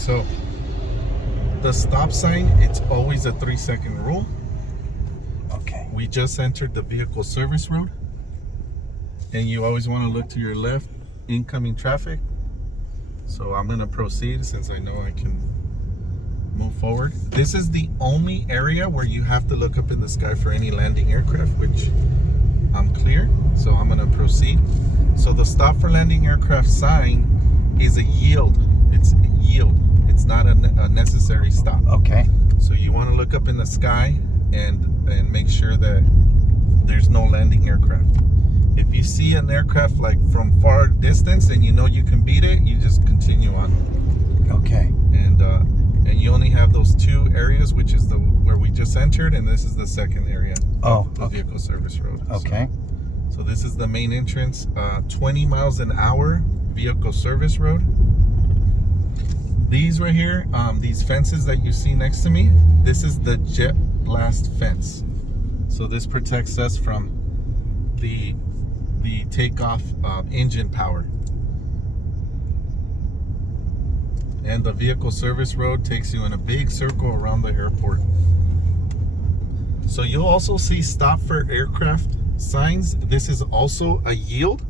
So the stop sign, it's always a 3-second rule. Okay. We just entered the vehicle service road, and you always want to look to your left, incoming traffic. So I'm going to proceed since I know I can move forward. This is the only area where you have to look up in the sky for any landing aircraft, which I'm clear. So I'm going to proceed. So the stop for landing aircraft sign is a yield. It's a yield. It's not a necessary stop. Okay. So you want to look up in the sky and make sure that there's no landing aircraft. If you see an aircraft like from far distance and you know you can beat it, you just continue on. Okay. And you only have those two areas, which is the where we just entered, and this is the second area. Oh, the vehicle service road. Okay. So this is the main entrance. 20 miles an hour vehicle service road. These right here, these fences that you see next to me, this is the jet blast fence. So this protects us from the takeoff engine power. And the vehicle service road takes you in a big circle around the airport. So you'll also see stop for aircraft signs. This is also a yield.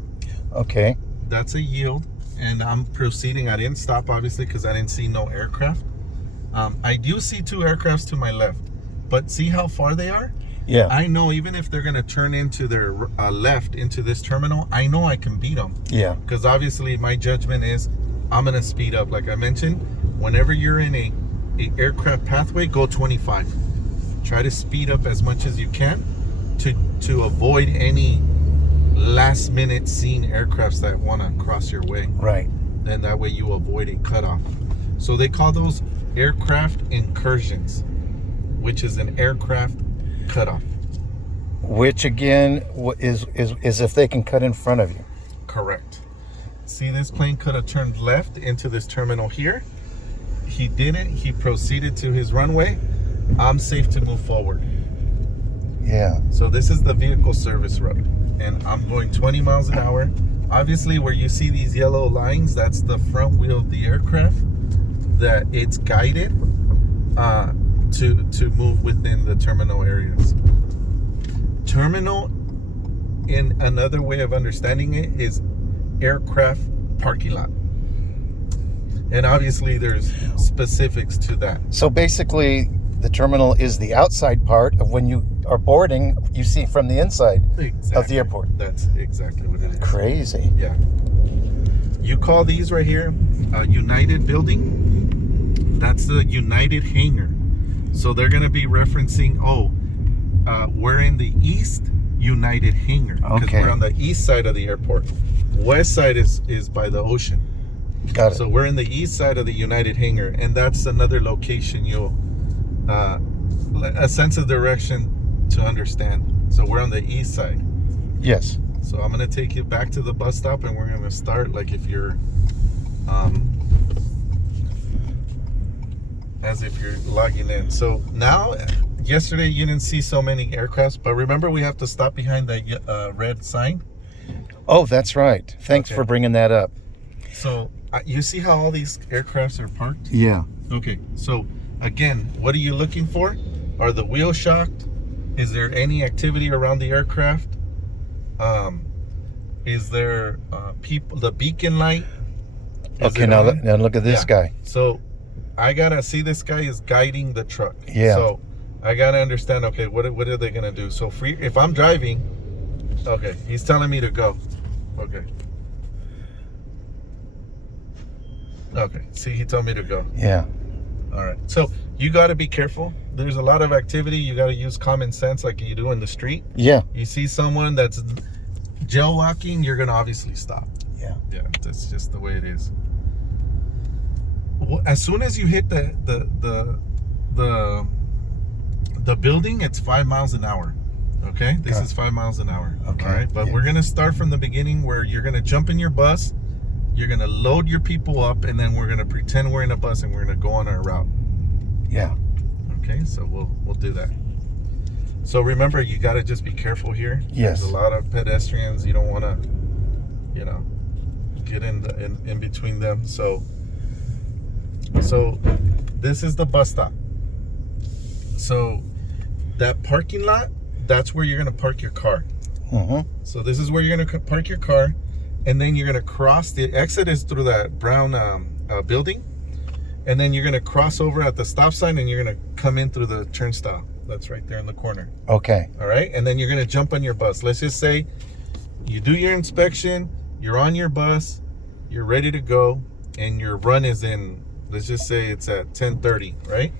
Okay. That's a yield. And I'm proceeding. I didn't stop, obviously, because I didn't see no aircraft. I do see two aircrafts to my left. But see how far they are? Yeah. I know even if they're going to turn into their left into this terminal, I know I can beat them. Yeah. Because obviously my judgment is I'm going to speed up. Like I mentioned, whenever you're in a aircraft pathway, go 25. Try to speed up as much as you can to avoid any last minute seen aircrafts that want to cross your way. Right. And that way you avoid a cutoff. So they call those aircraft incursions, which is an aircraft cutoff. Which again is if they can cut in front of you. Correct. See, this plane could have turned left into this terminal here. He didn't. He proceeded to his runway. I'm safe to move forward. Yeah. So this is the vehicle service road, and I'm going 20 miles an hour. Obviously, where you see these yellow lines, that's the front wheel of the aircraft, that it's guided to move within the terminal areas. Terminal, in another way of understanding it, is aircraft parking lot. And obviously there's specifics to that. So basically the terminal is the outside part of when you are boarding, you see from the inside of the airport. That's exactly what it is. Crazy. Yeah. You call these right here a United building. That's the United hangar. So they're going to be referencing, we're in the East United hangar. Because Okay. we're on the east side of the airport. West side is by the ocean. Got it. So we're in the east side of the United hangar, and that's another location you'll a sense of direction to understand. So we're on the east side. Yes. So I'm gonna take you back to the bus stop, and we're gonna start like if you're as if you're logging in. So now, yesterday you didn't see so many aircrafts, but remember we have to stop behind that red sign. Oh, that's right. Thanks Okay. for bringing that up. So you see how all these aircrafts are parked? Yeah. Okay, so again, what are you looking for? Are the wheels shocked? Is there any activity around the aircraft? Is there the beacon light? Okay, now look at this guy. So I gotta see, this guy is guiding the truck. Yeah. So I gotta understand, okay, what are they gonna do? So if I'm driving, okay, he's telling me to go. Okay. Okay, see, he told me to go. Yeah. All right. So you got to be careful. There's a lot of activity. You got to use common sense like you do in the street. Yeah. You see someone that's jaywalking, you're going to obviously stop. Yeah. Yeah, that's just the way it is. As soon as you hit the building, it's 5 miles an hour. Okay? This is 5 miles an hour. Okay. All right? But Yeah. we're going to start from the beginning where you're going to jump in your bus. You're going to load your people up, and then we're going to pretend we're in a bus and we're going to go on our route. Yeah. Okay, so we'll do that. So remember, you got to just be careful here. Yes. There's a lot of pedestrians. You don't want to, get in between them. So So this is the bus stop. So that parking lot, that's where you're gonna park your car. So this is where you're gonna park your car, and then you're gonna cross. The exit is through that brown building, and then you're gonna cross over at the stop sign, and you're gonna come in through the turnstile. That's right there in the corner. Okay. All right, and then you're gonna jump on your bus. Let's just say you do your inspection, you're on your bus, you're ready to go, and your run is in. Let's just say it's at 10:30, right?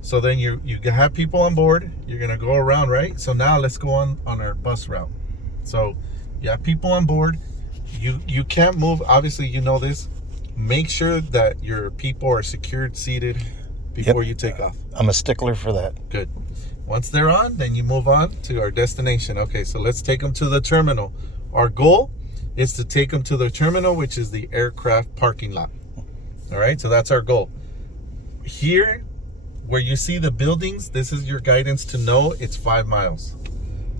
So then you have people on board. You're gonna go around, right? So now let's go on our bus route. So you have people on board. You can't move. Obviously, you know this. Make sure that your people are secured, seated before you take off. I'm a stickler for that. Good. Once they're on, then you move on to our destination. Okay, so let's take them to the terminal. Our goal is to take them to the terminal, which is the aircraft parking lot. All right, so that's our goal. Here, where you see the buildings, this is your guidance to know it's 5 miles.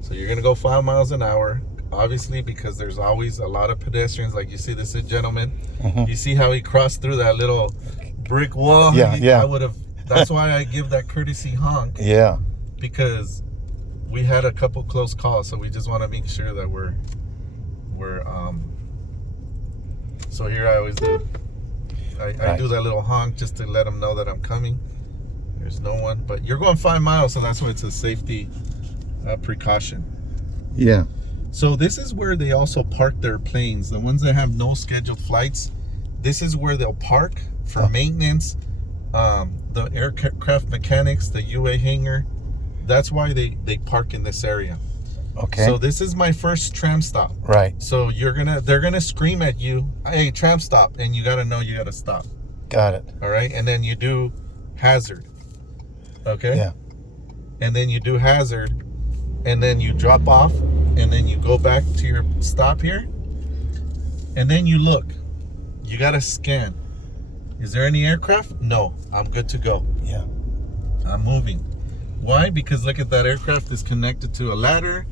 So you're gonna go 5 miles an hour, obviously, because there's always a lot of pedestrians. Like you see this gentleman, you see how he crossed through that little brick wall? Yeah. I would have, that's why I give that courtesy honk. Yeah. Because we had a couple close calls, so we just want to make sure that we're so here I always do I do that little honk just to let them know that I'm coming. There's no one, but you're going 5 miles, so that's why it's a safety precaution. Yeah. So this is where they also park their planes, the ones that have no scheduled flights. This is where they'll park for maintenance, the aircraft mechanics, the UA hangar. That's why they park in this area. Okay. So this is my first tram stop. Right. So they're gonna scream at you, "Hey, tram stop," and you gotta know you gotta stop. Got it. All right, and then you do hazard. Okay. Yeah. And then you do hazard, and then you drop off, and then you go back to your stop here, and then you look. You gotta scan. Is there any aircraft? No, I'm good to go. Yeah. I'm moving. Why? Because look at that aircraft is connected to a ladder.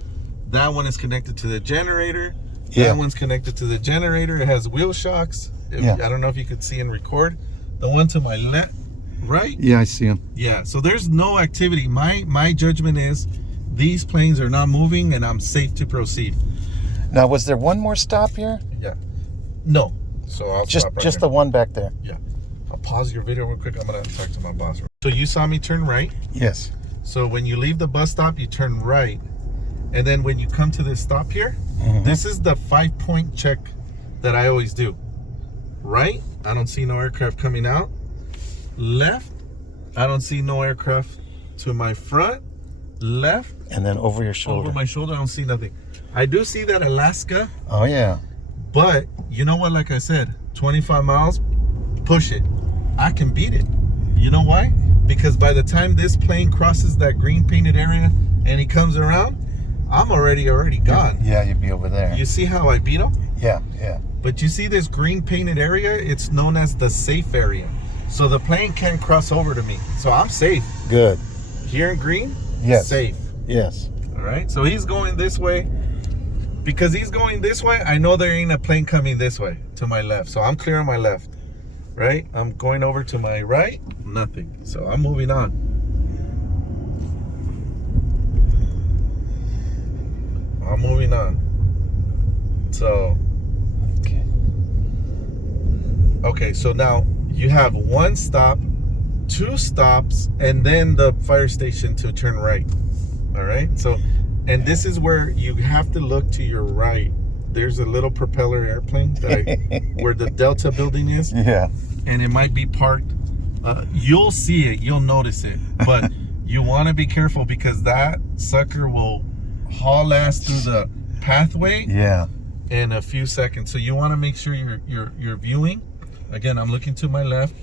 That one is connected to the generator. Yeah. That one's connected to the generator. It has wheel shocks. Yeah. I don't know if you could see and record. The one to my left, right? Yeah, I see him. Yeah. So there's no activity. My judgment is these planes are not moving and I'm safe to proceed. Now, was there one more stop here? Yeah. No. So I'll Just stop right just here. the one back there. Yeah. I'll pause your video real quick. I'm gonna talk to my boss. So you saw me turn right. Yes. So when you leave the bus stop, you turn right. And then when you come to this stop here, this is the 5-point check that I always do. Right, I don't see no aircraft coming out. Left, I don't see no aircraft to my front. Left, And then over your shoulder. over my shoulder, I don't see nothing. I do see that Alaska, Oh, yeah. but you know what, like I said, 25 miles, push it. I can beat it. You know why? Because by the time this plane crosses that green painted area and he comes around, I'm already gone. Yeah, you'd be over there. You see how I beat him? Yeah, yeah. But you see this green painted area? It's known as the safe area. So the plane can't cross over to me. So I'm safe. Good. Here in green, Yes. safe. Yes. All right. So he's going this way. Because he's going this way, I know there ain't a plane coming this way to my left. So I'm clear on my left. Right? I'm going over to my right. Nothing. So I'm moving on. I'm moving on. So okay, so now you have one stop, 2 stops, and then the fire station to turn right. All right. So, and this is where you have to look to your right. There's a little propeller airplane where the Delta building is. Yeah. And it might be parked. You'll see it. You'll notice it. But you want to be careful because that sucker will haul ass through the pathway Yeah. in a few seconds. So you want to make sure you're viewing. Again, I'm looking to my left.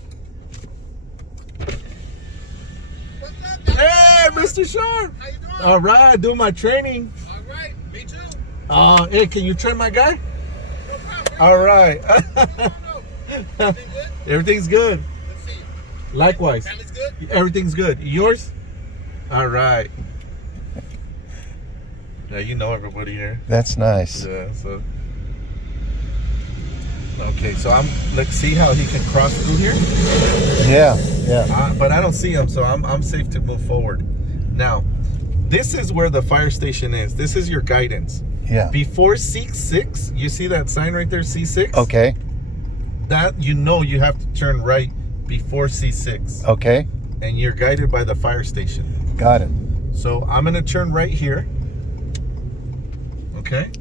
Hey, Mr. Sharp. How you doing? All right, doing my training. All right, me too. Hey, can you train my guy? No problem. All right. No. Everything good? Everything's good. Let's see. Likewise. Family's good? Everything's good. Yours? All right. Yeah, you know everybody here. That's nice. Yeah, so. Okay, so I'm let's see how he can cross through here. Yeah, yeah. But I don't see him, so I'm safe to move forward. Now, this is where the fire station is. This is your guidance. Yeah. Before C6, you see that sign right there, C6? Okay. That you have to turn right before C6. Okay. And you're guided by the fire station. Got it. So I'm gonna turn right here. Okay?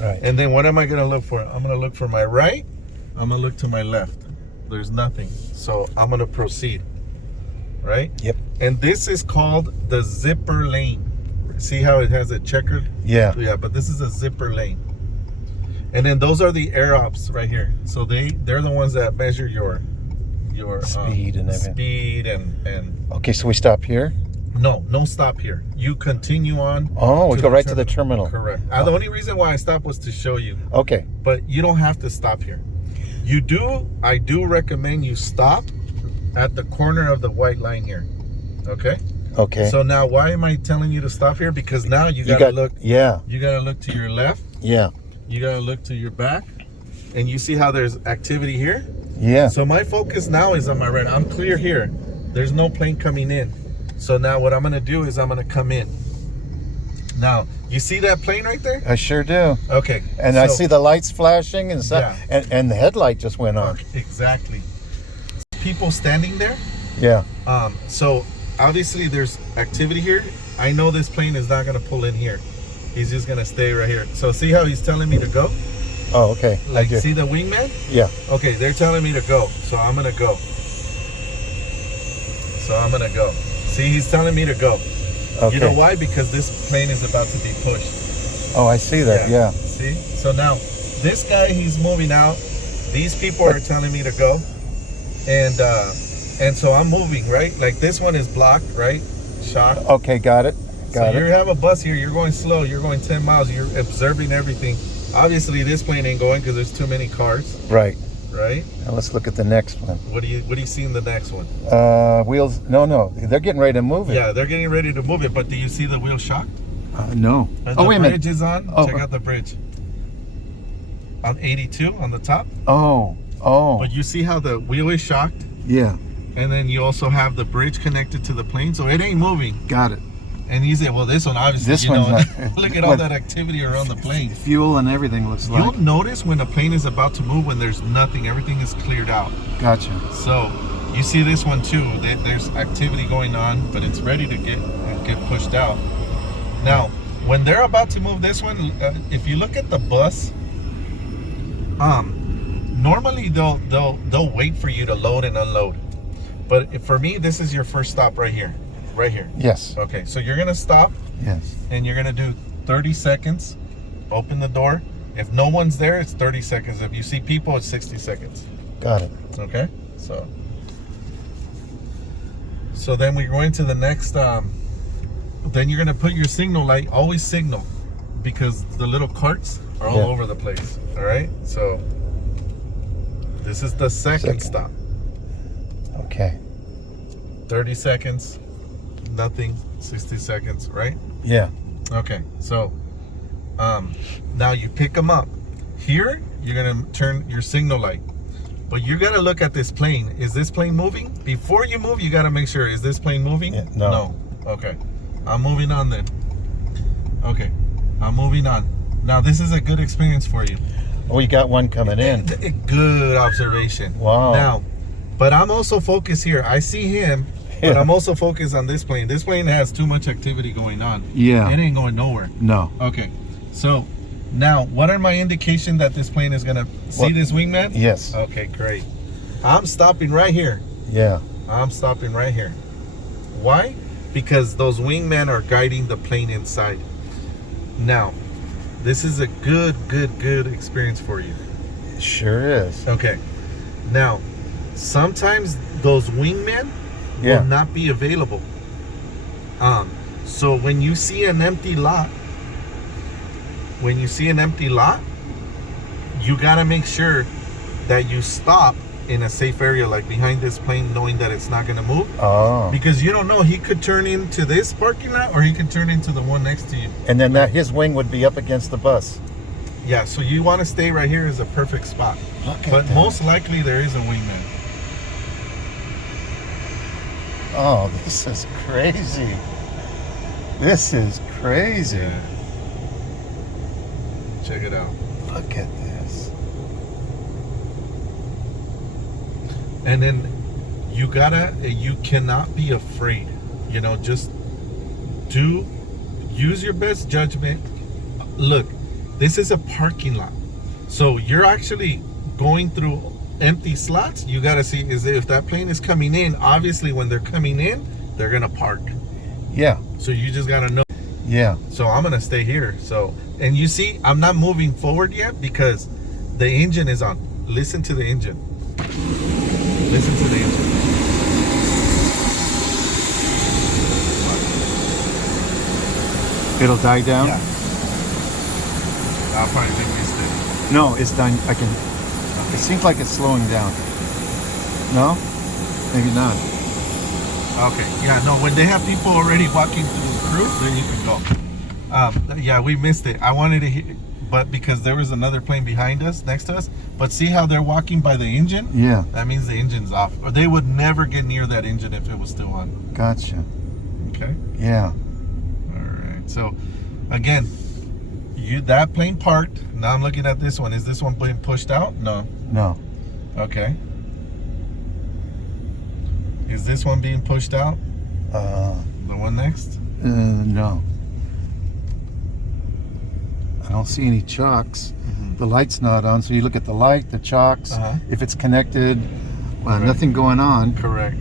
All right. And then what am I gonna look for? I'm gonna look for my right. I'm gonna look to my left. There's nothing. So I'm gonna proceed. Right? Yep. And this is called the zipper lane. See how it has a checkered? Yeah. Yeah, but this is a zipper lane. And then those are the air ops right here. So they're the ones that measure your Speed and everything. speed and Okay, so we stop here. no stop here. You continue on. Oh, we to go the right to the terminal. Correct. The only reason why I stopped was to show you, Okay. but you don't have to stop here. I do recommend you stop at the corner of the white line here. Okay? Okay. So now why am I telling you to stop here? Because now you gotta look. Yeah. You gotta look to your left. Yeah. You gotta look to your back, and you see how there's activity here. Yeah. So my focus now is on my right. I'm clear here. There's no plane coming in. So now what I'm gonna do is I'm gonna come in. Now you see that plane right there? I sure do. Okay. And I see the lights flashing and stuff. Yeah. And the headlight just went on. Exactly. People standing there. Yeah. So obviously there's activity here. I know this plane is not gonna pull in here. He's just gonna stay right here. So see how he's telling me to go? Oh, okay. I Like do. see the wingman? Yeah. Okay, they're telling me to go. So I'm gonna go. So I'm gonna go. See, he's telling me to go. Okay. You know why? Because this plane is about to be pushed. Oh, I see that. Yeah. See? So now this guy, he's moving out. These people are telling me to go. And so I'm moving, right? Like this one is blocked, right? Shock. Okay, got it. So you have a bus here, you're going slow, you're going 10 miles, you're observing everything. Obviously this plane ain't going because there's too many cars, Right. right? Now let's look at the next one. What do you see in the next one? Wheels. No. They're getting ready to move it. Yeah, they're getting ready to move it, but do you see the wheel shock? No. And Oh, the wait a minute. bridge is on. Oh. Check out the bridge. On 82 on the top. Oh. But you see how the wheel is shocked? Yeah. And then you also have the bridge connected to the plane, so it ain't moving. Got it. And you say, well, this one obviously, This you one's know, not- look at all that activity around the plane. Fuel and everything looks You'll like. notice when a plane is about to move when there's nothing, everything is cleared out. Gotcha. So you see this one too. There's activity going on, but it's ready to get pushed out. Now, when they're about to move this one, if you look at the bus, normally they'll wait for you to load and unload. But for me, this is your first stop right here. Right here. Yes. Okay, so you're gonna stop Yes. and you're gonna do 30 seconds. Open the door. If no one's there, it's 30 seconds. If you see people, it's 60 seconds. Got it. Okay, so then we're going to the next. Then you're gonna put your signal light. Always signal, because the little carts are all over the place. All right, so this is the second stop. Okay. 30 seconds, nothing. 60 seconds, right? Yeah. Okay, so now you pick them up. Here, you're gonna turn your signal light. But you gotta look at this plane. Is this plane moving? Before you move, you gotta make sure, is this plane moving? Yeah, no. Okay. I'm moving on then. Okay. I'm moving on. Now this is a good experience for you. Oh, you got one coming in. Good observation. Wow. Now, but I'm also focused here. I see him, but Yeah. I'm also focused on this plane. This plane has too much activity going on. Yeah. It ain't going nowhere. No. Okay. So now, what are my indication that this plane is gonna see this wingman? Yes. Okay, great. I'm stopping right here. Yeah. I'm stopping right here. Why? Because those wingmen are guiding the plane inside. Now, this is a good experience for you. It sure is. Okay. Now, sometimes those wingmen Yeah. will not be available. So when you see an empty lot, you gotta make sure that you stop in a safe area, like behind this plane, knowing that it's not gonna move. Oh. Because you don't know, he could turn into this parking lot or he could turn into the one next to you. And then his wing would be up against the bus. Yeah, so you want to stay right here is a perfect spot. Look at But that. most likely there is a wingman. Oh, this is crazy. This is crazy. Yeah. Check it out. Look at this. And then you cannot be afraid. You know, just use your best judgment. Look, this is a parking lot. So you're actually going through empty slots. You got to see if that plane is coming in. Obviously, when they're coming in, they're going to park. Yeah. So you just got to know. Yeah. So I'm going to stay here. So, and you see, I'm not moving forward yet because the engine is on. Listen to the engine. Listen to the engine. It'll die down? Yeah. I'll probably think we stay. No, it's done. I can. It seems like it's slowing down. No? Maybe not. Okay. Yeah, no, when they have people already walking through the cruise, then you can go. Yeah, we missed it. I wanted to hit, but because there was another plane behind us, next to us. But see how they're walking by the engine? Yeah. That means the engine's off. Or they would never get near that engine if it was still on. Gotcha. Okay. Yeah. All right. So, again, that plane parked. Now I'm looking at this one. Is this one being pushed out? No. No. Okay. Is this one being pushed out? The one next? No. I don't see any chocks. The light's not on, so you look at the light, the chocks. Uh-huh. If it's connected, well, Correct. nothing going on. Correct.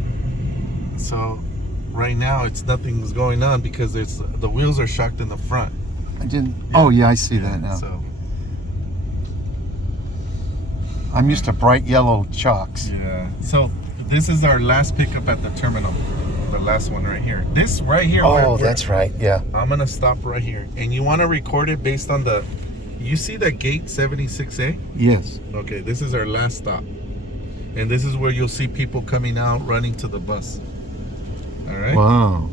So right now it's nothing's going on because the wheels are shocked in the front. I didn't. Oh yeah, I see that now. So I'm used to bright yellow chocks. yeah. So this is our last pickup at the terminal. The last one right here. This right here. Oh, that's right. Yeah. I'm gonna stop right here, and you want to record it based on the. You see that gate 76A? Yes. Okay, this is our last stop, and this is where you'll see people coming out, running to the bus. All right. Wow.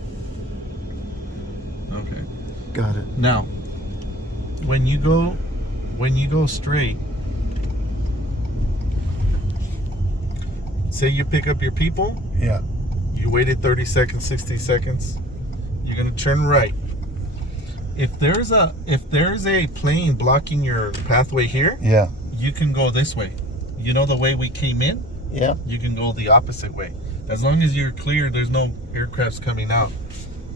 Okay. Got it. Now, when you go straight, say you pick up your people, Yeah. you waited 30 seconds, 60 seconds, you're gonna turn right. If there's a plane blocking your pathway here, Yeah. you can go this way. You know the way we came in? Yeah. You can go the opposite way. As long as you're clear, there's no aircrafts coming out.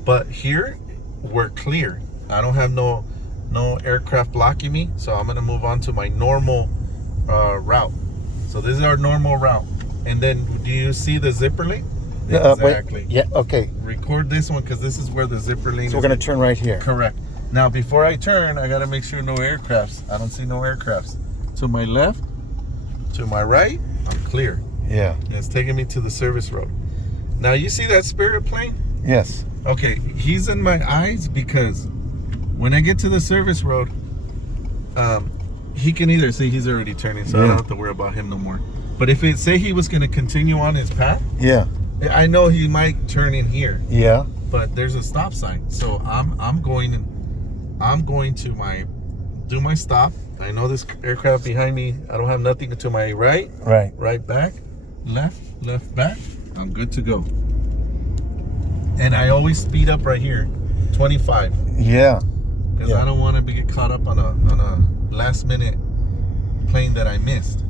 But here, we're clear. I don't have no aircraft blocking me, so I'm gonna move on to my normal route. So this is our normal route. And then, do you see the zipper lane? Exactly. Wait. Yeah. Okay. Record this one because this is where the zipper lane So is. we're gonna turn right here. Correct. Now, before I turn, I gotta make sure no aircrafts. I don't see no aircrafts. To my left, to my right, I'm clear. Yeah. And it's taking me to the service road. Now, you see that Spirit plane? Yes. Okay, he's in my eyes because when I get to the service road, he can either see he's already turning, so I Yeah. don't have to worry about him no more. But if it say he was gonna continue on his path, Yeah. I know he might turn in here. Yeah. But there's a stop sign, so I'm going to do my stop. I know this aircraft behind me. I don't have nothing to my right, Right. right back, left back. I'm good to go. And I always speed up right here, 25, Yeah. because Yeah. I don't want to get caught up on a last minute plane that I missed.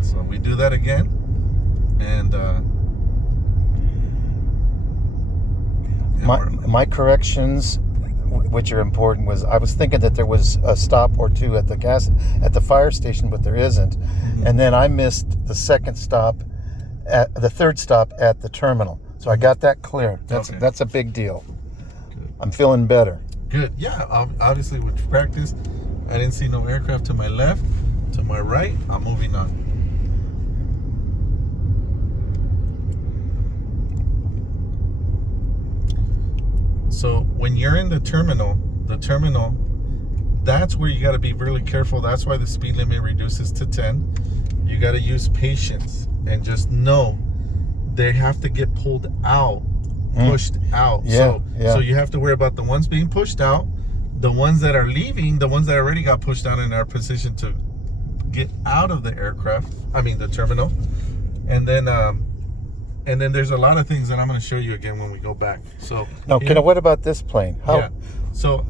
So we do that again, and My corrections, which are important, was I was thinking that there was a stop or two at the fire station, but there isn't. And then I missed the third stop at the terminal. So I got that clear. Okay. That's a big deal. Good. I'm feeling better. Good. Yeah, obviously with practice, I didn't see no aircraft to my left, to my right. I'm moving on. So when you're in the terminal, that's where you got to be really careful. That's why the speed limit reduces to 10. You got to use patience and just know they have to get pulled out, pushed out. Yeah, So yeah. so you have to worry about the ones being pushed out. The ones that are leaving, the ones that already got pushed down in our position to get out of the aircraft, the terminal. And then there's a lot of things that I'm going to show you again when we go back. So No, what about this plane? How? Yeah. So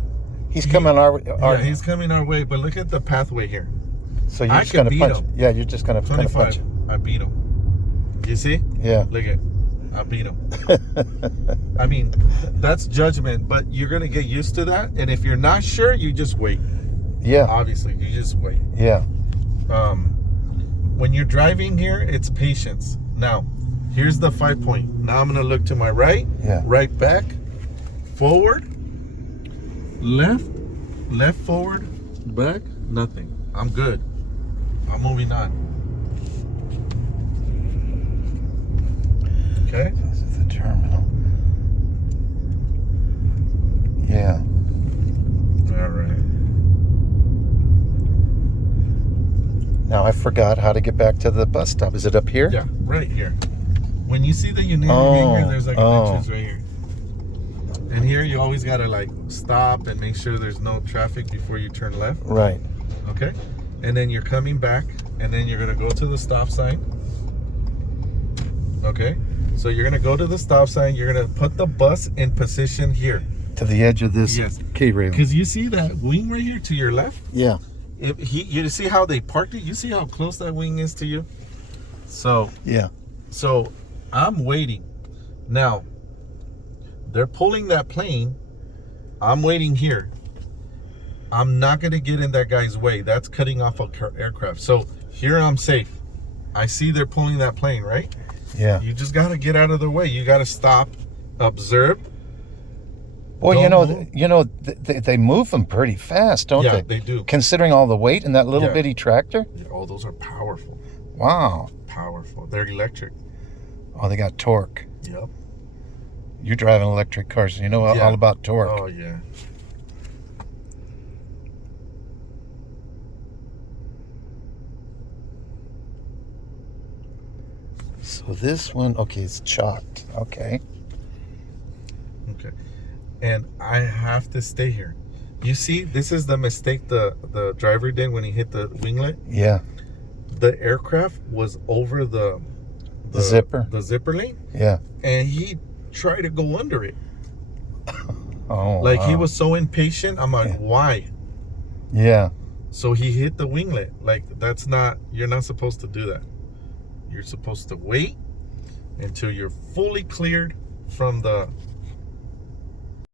He's coming our he's coming our way, but look at the pathway here. So you're I just can gonna beat punch. him. Yeah, you're just gonna kind of 25. punch. I beat him. You see? Yeah. Look at, I beat him. That's judgment, but you're gonna get used to that. And if you're not sure, you just wait. Yeah. Obviously, you just wait. Yeah. When you're driving here, it's patience. Now, here's the 5-point. Now I'm gonna look to my right, Yeah. right back, forward, left forward, back, nothing. I'm good. I'm moving on. Okay? This is the terminal. Yeah. All right. Now I forgot how to get back to the bus stop. Is it up here? Yeah, right here. When you see the unit here, there's like an entrance right here. And here you always gotta like stop and make sure there's no traffic before you turn left. Right. Okay? And then you're coming back, and then you're gonna go to the stop sign. Okay? So you're gonna go to the stop sign, you're gonna put the bus in position here. To the edge of this Yes. key railing. Because you see that wing right here to your left? Yeah. You see how they parked it? You see how close that wing is to you? So Yeah. I'm waiting. Now, they're pulling that plane. I'm waiting here. I'm not going to get in that guy's way. That's cutting off a aircraft. So here I'm safe. I see they're pulling that plane, right? Yeah. You just got to get out of their way. You got to stop, observe. Well, Don't they move them pretty fast, don't Yeah, they? they do. Considering all the weight in that little Yeah. bitty tractor. Oh, those are powerful. Wow. Powerful. They're electric. Oh, they got torque. Yep. You're driving electric cars, so you know Yeah. all about torque. Oh, yeah. So this one, okay, it's chalked. Okay. Okay. And I have to stay here. You see, this is the mistake the driver did when he hit the winglet. Yeah. The aircraft was over the zipper? The zipper lane, Yeah. and he tried to go under it. Oh. Like he wow. was so impatient. I'm like, Yeah. why? Yeah. So he hit the winglet. Like you're not supposed to do that. You're supposed to wait until you're fully cleared from the